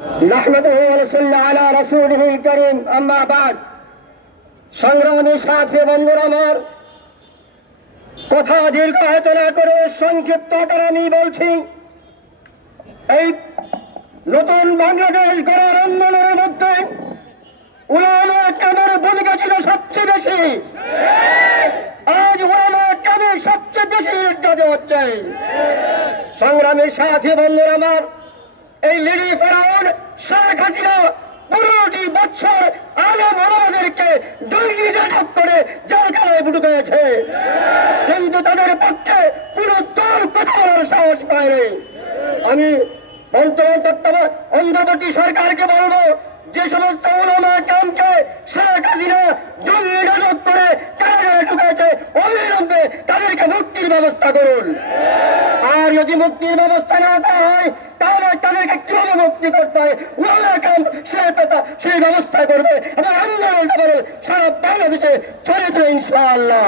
নাহমাদুহু ওয়া নুসাল্লি আলা রাসূলিহিল কারীম, আম্মা বা'দ। সংগ্রামী সাথী বন্ধুরা আমার, কথা দীর্ঘায়িত না করে সংক্ষিপ্ত আকারে আমি বলছি, এই নতুন বাংলাদেশ গড়ার আন্দোলনের মধ্যে উলামা কেরামের ভূমিকা ছিল সবচেয়ে বেশি। আজ উলামা কেরাম সবচেয়ে বেশি নির্যাতিত হচ্ছে। সংগ্রামী সাথী বন্ধুরা আমার, এই লিডি ফেরাউন শেখ হাসিনা 15টি বছর আলেম ওলামাদেরকে জঙ্গি জাহাজ করে জেলখানায় ঢুকিয়েছে, কিন্তু তাদের পক্ষে কোন দল কথা বলার সাহস পায়নি। আমি বর্তমান অন্তর্বর্তী সরকারকে বলবো, যে সমস্ত ওলামা কেরামকে শেখ হাসিনা জঙ্গি জাহাজ করে কারাগারে ঢুকিয়েছে, অবিলম্বে তাদেরকে মুক্তির ব্যবস্থা করুন। আর যদি মুক্তির ব্যবস্থা না দেওয়া হয়, তাহলে তাদেরকে কিভাবে মুক্তি করতে হয় ওলামা কেরাম সেই ব্যবস্থা করবে এবং আন্দোলনটা সারা বাংলাদেশে ছড়িয়ে দেবে ইনশাআল্লাহ।